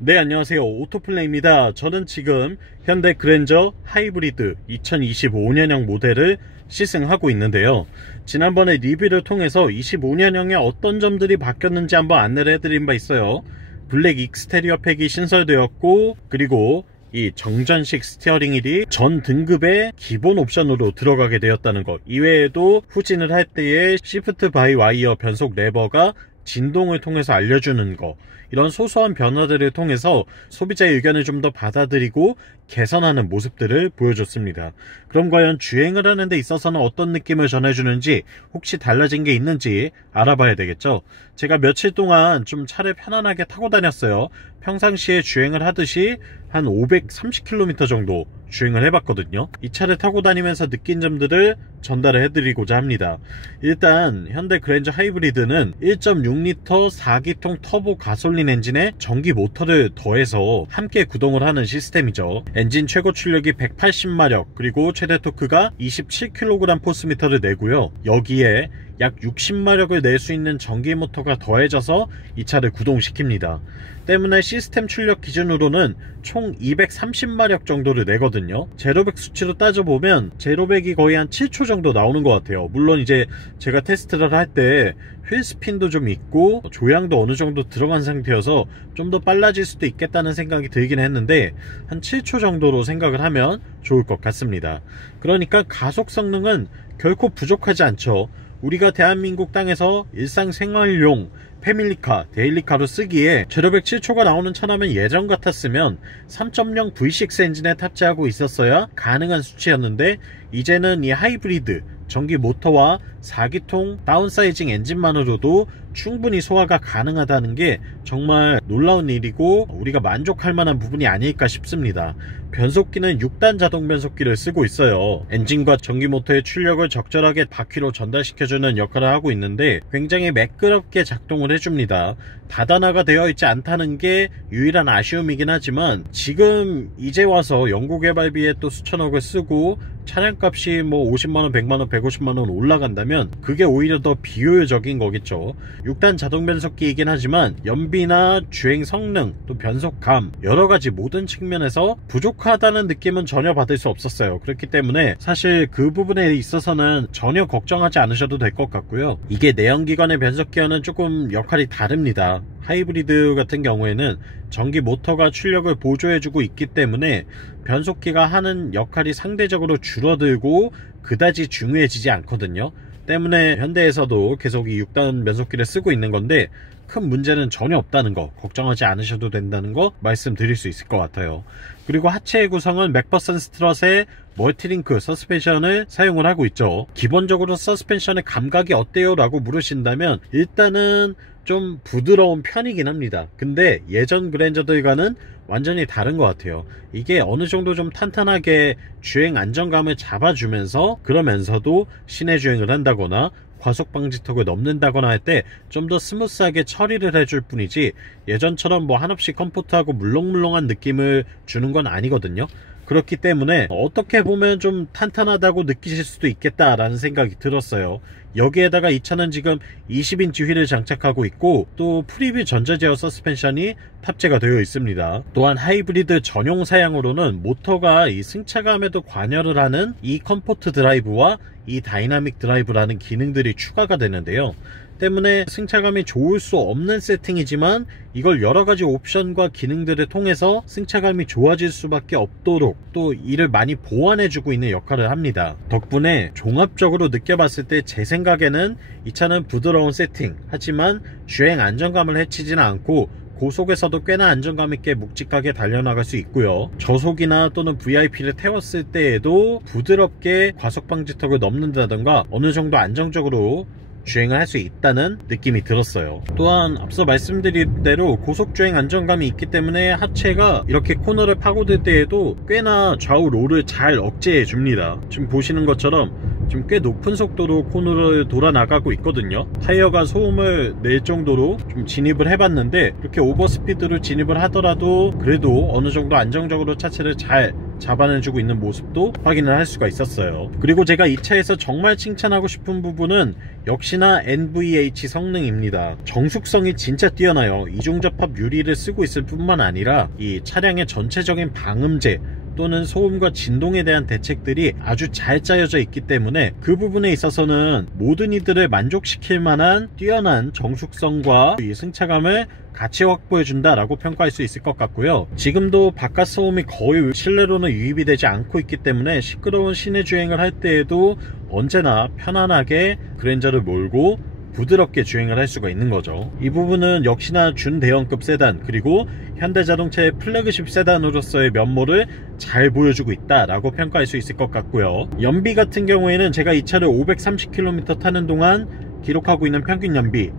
네, 안녕하세요. 오토플레이입니다. 저는 지금 현대 그랜저 하이브리드 2025년형 모델을 시승하고 있는데요. 지난번에 리뷰를 통해서 25년형에 어떤 점들이 바뀌었는지 한번 안내를 해드린 바 있어요. 블랙 익스테리어 팩이 신설되었고, 그리고 이 정전식 스티어링 휠이 전 등급의 기본 옵션으로 들어가게 되었다는 것, 이외에도 후진을 할 때의 시프트 바이 와이어 변속 레버가 진동을 통해서 알려주는 거, 이런 소소한 변화들을 통해서 소비자의 의견을 좀 더 받아들이고 개선하는 모습들을 보여줬습니다. 그럼 과연 주행을 하는 데 있어서는 어떤 느낌을 전해주는지, 혹시 달라진 게 있는지 알아봐야 되겠죠. 제가 며칠 동안 좀 차를 편안하게 타고 다녔어요. 평상시에 주행을 하듯이 한 530km 정도 주행을 해봤거든요. 이 차를 타고 다니면서 느낀 점들을 전달을 해드리고자 합니다. 일단 현대 그랜저 하이브리드는 1.6L 4기통 터보 가솔린 엔진에 전기 모터를 더해서 함께 구동을 하는 시스템이죠. 엔진 최고 출력이 180마력, 그리고 최대 토크가 27kg포스미터를 내고요. 여기에 약 60마력을 낼 수 있는 전기 모터가 더해져서 이 차를 구동시킵니다. 때문에 시스템 출력 기준으로는 총 230마력 정도를 내거든요. 제로백 수치로 따져보면 제로백이 거의 한 7초 정도 나오는 것 같아요. 물론 이제 제가 테스트를 할 때 휠스핀도 좀 있고 조향도 어느 정도 들어간 상태여서 좀 더 빨라질 수도 있겠다는 생각이 들긴 했는데, 한 7초 정도로 생각을 하면 좋을 것 같습니다. 그러니까 가속 성능은 결코 부족하지 않죠. 우리가 대한민국 땅에서 일상생활용 패밀리카, 데일리카로 쓰기에 제로백 7초가 나오는 차라면 예전 같았으면 3.0 V6 엔진에 탑재하고 있었어야 가능한 수치였는데, 이제는 이 하이브리드 전기 모터와 4기통 다운사이징 엔진만으로도 충분히 소화가 가능하다는 게 정말 놀라운 일이고 우리가 만족할 만한 부분이 아닐까 싶습니다. 변속기는 6단 자동 변속기를 쓰고 있어요. 엔진과 전기 모터의 출력을 적절하게 바퀴로 전달시켜주는 역할을 하고 있는데 굉장히 매끄럽게 작동을 해줍니다. 다단화가 되어 있지 않다는 게 유일한 아쉬움이긴 하지만, 지금 이제 와서 연구개발비에 또 수천억을 쓰고 차량값이 뭐 50만원, 100만원, 150만원 올라간다면 그게 오히려 더 비효율적인 거겠죠. 6단 자동 변속기이긴 하지만 연비나 주행 성능, 또 변속감, 여러가지 모든 측면에서 부족하다는 느낌은 전혀 받을 수 없었어요. 그렇기 때문에 사실 그 부분에 있어서는 전혀 걱정하지 않으셔도 될 것 같고요. 이게 내연기관의 변속기와는 조금 역할이 다릅니다. 하이브리드 같은 경우에는 전기 모터가 출력을 보조해주고 있기 때문에 변속기가 하는 역할이 상대적으로 줄어들고 그다지 중요해지지 않거든요. 때문에 현대에서도 계속 이 6단 변속기를 쓰고 있는 건데, 큰 문제는 전혀 없다는 거, 걱정하지 않으셔도 된다는 거 말씀드릴 수 있을 것 같아요. 그리고 하체의 구성은 맥퍼슨 스트럿의 멀티링크 서스펜션을 사용을 하고 있죠. 기본적으로 서스펜션의 감각이 어때요? 라고 물으신다면 일단은 좀 부드러운 편이긴 합니다. 근데 예전 그랜저들과는 완전히 다른 것 같아요. 이게 어느 정도 좀 탄탄하게 주행 안정감을 잡아주면서, 그러면서도 시내 주행을 한다거나 과속 방지턱을 넘는다거나 할 때 좀 더 스무스하게 처리를 해줄 뿐이지, 예전처럼 뭐 한없이 컴포트하고 물렁물렁한 느낌을 주는 건 아니거든요. 그렇기 때문에 어떻게 보면 좀 탄탄하다고 느끼실 수도 있겠다라는 생각이 들었어요. 여기에다가 이 차는 지금 20인치 휠을 장착하고 있고, 또 프리뷰 전자제어 서스펜션이 탑재가 되어 있습니다. 또한 하이브리드 전용 사양으로는 모터가 이 승차감에도 관여를 하는 이 컴포트 드라이브와 이 다이나믹 드라이브라는 기능들이 추가가 되는데요. 때문에 승차감이 좋을 수 없는 세팅이지만 이걸 여러가지 옵션과 기능들을 통해서 승차감이 좋아질 수밖에 없도록 또 이를 많이 보완해주고 있는 역할을 합니다. 덕분에 종합적으로 느껴봤을 때 제 생각에는 이 차는 부드러운 세팅, 하지만 주행 안정감을 해치지는 않고 고속에서도 꽤나 안정감 있게 묵직하게 달려나갈 수 있고요. 저속이나 또는 VIP를 태웠을 때에도 부드럽게 과속 방지턱을 넘는다던가 어느 정도 안정적으로 주행을 할 수 있다는 느낌이 들었어요. 또한 앞서 말씀드린 대로 고속주행 안정감이 있기 때문에 하체가 이렇게 코너를 파고들 때에도 꽤나 좌우 롤을 잘 억제해 줍니다. 지금 보시는 것처럼 지금 꽤 높은 속도로 코너를 돌아 나가고 있거든요. 타이어가 소음을 낼 정도로 좀 진입을 해봤는데, 이렇게 오버스피드로 진입을 하더라도 그래도 어느 정도 안정적으로 차체를 잘 잡아내주고 있는 모습도 확인을 할 수가 있었어요. 그리고 제가 이 차에서 정말 칭찬하고 싶은 부분은 역시나 NVH 성능입니다. 정숙성이 진짜 뛰어나요. 이중접합 유리를 쓰고 있을 뿐만 아니라 이 차량의 전체적인 방음제 또는 소음과 진동에 대한 대책들이 아주 잘 짜여져 있기 때문에 그 부분에 있어서는 모든 이들을 만족시킬 만한 뛰어난 정숙성과 이 승차감을 같이 확보해준다 라고 평가할 수 있을 것 같고요. 지금도 바깥 소음이 거의 실내로는 유입이 되지 않고 있기 때문에 시끄러운 시내 주행을 할 때에도 언제나 편안하게 그랜저를 몰고 부드럽게 주행을 할 수가 있는 거죠. 이 부분은 역시나 준대형급 세단 그리고 현대자동차의 플래그십 세단으로서의 면모를 잘 보여주고 있다 라고 평가할 수 있을 것 같고요. 연비 같은 경우에는 제가 이 차를 530km 타는 동안 기록하고 있는 평균 연비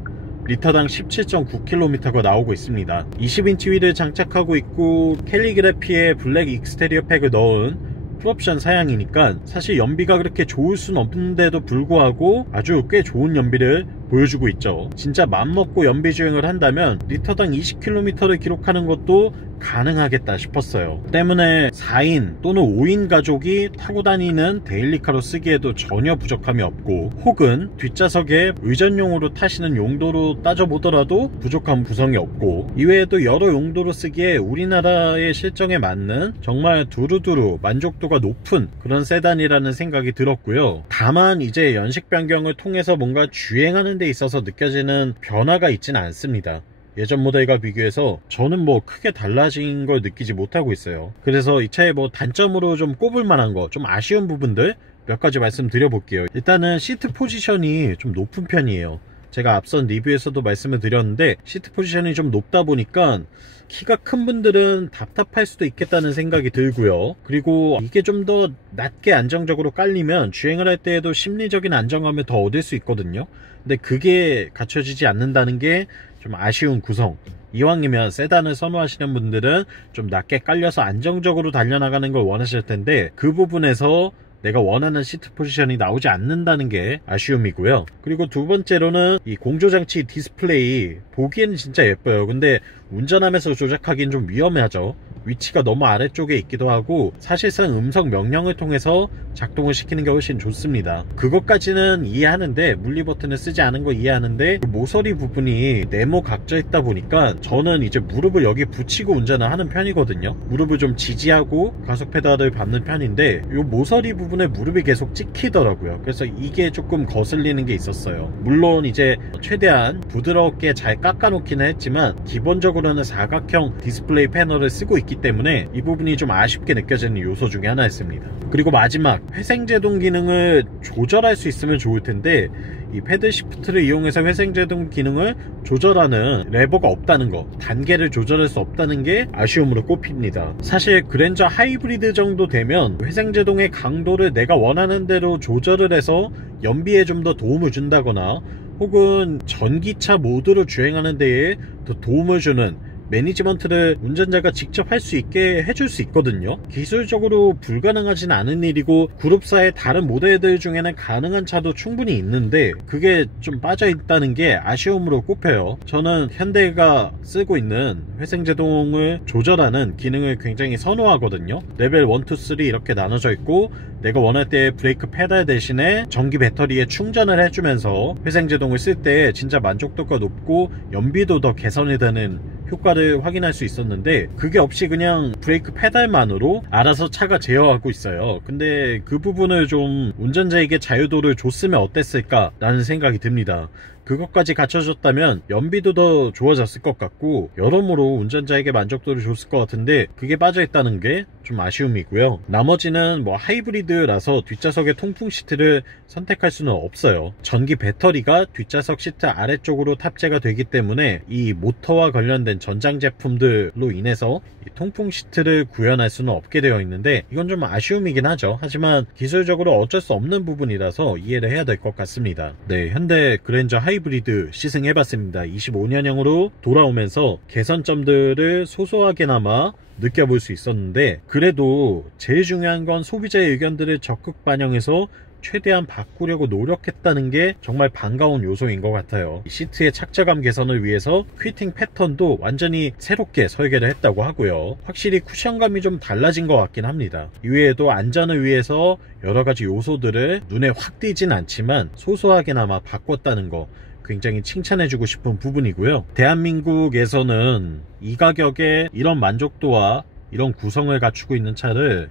리터당 17.9km가 나오고 있습니다. 20인치 휠을 장착하고 있고 캘리그래피의 블랙 익스테리어 팩을 넣은 풀옵션 사양이니까 사실 연비가 그렇게 좋을 순 없는데도 불구하고 아주 꽤 좋은 연비를 보여주고 있죠. 진짜 맘먹고 연비 주행을 한다면 리터당 20km를 기록하는 것도 가능하겠다 싶었어요. 때문에 4인 또는 5인 가족이 타고 다니는 데일리카로 쓰기에도 전혀 부족함이 없고 혹은 뒷좌석에 의전용으로 타시는 용도로 따져보더라도 부족한 구성이 없고 이외에도 여러 용도로 쓰기에 우리나라의 실정에 맞는 정말 두루두루 만족도가 높은 그런 세단이라는 생각이 들었고요. 다만 이제 연식 변경을 통해서 뭔가 주행하는 데 있어서 느껴지는 변화가 있지는 않습니다. 예전 모델과 비교해서 저는 뭐 크게 달라진 걸 느끼지 못하고 있어요. 그래서 이 차의 뭐 단점으로 좀 꼽을 만한 거, 좀 아쉬운 부분들 몇 가지 말씀드려 볼게요. 일단은 시트 포지션이 좀 높은 편이에요. 제가 앞선 리뷰에서도 말씀을 드렸는데 시트 포지션이 좀 높다 보니까 키가 큰 분들은 답답할 수도 있겠다는 생각이 들고요. 그리고 이게 좀 더 낮게 안정적으로 깔리면 주행을 할 때에도 심리적인 안정감을 더 얻을 수 있거든요. 근데 그게 갖춰지지 않는다는 게 좀 아쉬운 구성. 이왕이면 세단을 선호하시는 분들은 좀 낮게 깔려서 안정적으로 달려나가는 걸 원하실 텐데 그 부분에서 내가 원하는 시트 포지션이 나오지 않는다는 게 아쉬움이고요. 그리고 두 번째로는 이 공조장치 디스플레이 보기에는 진짜 예뻐요. 근데 운전하면서 조작하기는 좀 위험하죠. 위치가 너무 아래쪽에 있기도 하고 사실상 음성 명령을 통해서 작동을 시키는 게 훨씬 좋습니다. 그것까지는 이해하는데 물리 버튼을 쓰지 않은 거 이해하는데 모서리 부분이 네모 각져 있다 보니까 저는 이제 무릎을 여기 붙이고 운전을 하는 편이거든요. 무릎을 좀 지지하고 가속 페달을 밟는 편인데 이 모서리 부분에 무릎이 계속 찍히더라고요. 그래서 이게 조금 거슬리는 게 있었어요. 물론 이제 최대한 부드럽게 잘 깎아 놓기는 했지만 기본적으로는 사각형 디스플레이 패널을 쓰고 있기 때문에 이 부분이 좀 아쉽게 느껴지는 요소 중에 하나였습니다. 그리고 마지막 회생제동 기능을 조절할 수 있으면 좋을 텐데 이 패들 시프트를 이용해서 회생제동 기능을 조절하는 레버가 없다는 거, 단계를 조절할 수 없다는 게 아쉬움으로 꼽힙니다. 사실 그랜저 하이브리드 정도 되면 회생제동의 강도를 내가 원하는 대로 조절을 해서 연비에 좀 더 도움을 준다거나 혹은 전기차 모드로 주행하는 데에 더 도움을 주는 매니지먼트를 운전자가 직접 할 수 있게 해줄 수 있거든요. 기술적으로 불가능하진 않은 일이고 그룹사의 다른 모델들 중에는 가능한 차도 충분히 있는데 그게 좀 빠져 있다는 게 아쉬움으로 꼽혀요. 저는 현대가 쓰고 있는 회생제동을 조절하는 기능을 굉장히 선호하거든요. 레벨 1, 2, 3 이렇게 나눠져 있고 내가 원할 때 브레이크 페달 대신에 전기 배터리에 충전을 해주면서 회생제동을 쓸 때 진짜 만족도가 높고 연비도 더 개선이 되는 효과를 확인할 수 있었는데 그게 없이 그냥 브레이크 페달만으로 알아서 차가 제어하고 있어요. 근데 그 부분을 좀 운전자에게 자유도를 줬으면 어땠을까 라는 생각이 듭니다. 그것까지 갖춰졌다면 연비도 더 좋아졌을 것 같고 여러모로 운전자에게 만족도를 줬을 것 같은데 그게 빠져있다는 게 좀 아쉬움이고요. 나머지는 뭐 하이브리드라서 뒷좌석에 통풍 시트를 선택할 수는 없어요. 전기 배터리가 뒷좌석 시트 아래쪽으로 탑재가 되기 때문에 이 모터와 관련된 전장 제품들로 인해서 이 통풍 시트를 구현할 수는 없게 되어 있는데 이건 좀 아쉬움이긴 하죠. 하지만 기술적으로 어쩔 수 없는 부분이라서 이해를 해야 될 것 같습니다. 네, 현대 그랜저 하이브리드 시승해봤습니다. 25년형으로 돌아오면서 개선점들을 소소하게나마 느껴볼 수 있었는데 그래도 제일 중요한 건 소비자의 의견들을 적극 반영해서 최대한 바꾸려고 노력했다는 게 정말 반가운 요소인 것 같아요. 시트의 착자감 개선을 위해서 퀼팅 패턴도 완전히 새롭게 설계를 했다고 하고요. 확실히 쿠션감이 좀 달라진 것 같긴 합니다. 이외에도 안전을 위해서 여러가지 요소들을 눈에 확 띄진 않지만 소소하게나마 바꿨다는 거 굉장히 칭찬해주고 싶은 부분이고요. 대한민국에서는 이 가격에 이런 만족도와 이런 구성을 갖추고 있는 차를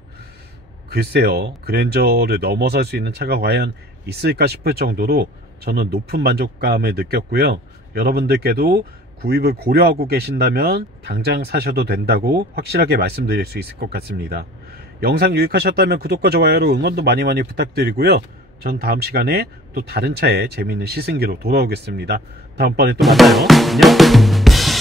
글쎄요, 그랜저를 넘어설 수 있는 차가 과연 있을까 싶을 정도로 저는 높은 만족감을 느꼈고요. 여러분들께도 구입을 고려하고 계신다면 당장 사셔도 된다고 확실하게 말씀드릴 수 있을 것 같습니다. 영상 유익하셨다면 구독과 좋아요로 응원도 많이 부탁드리고요. 전 다음 시간에 또 다른 차에 재미있는 시승기로 돌아오겠습니다. 다음번에 또 만나요. 안녕.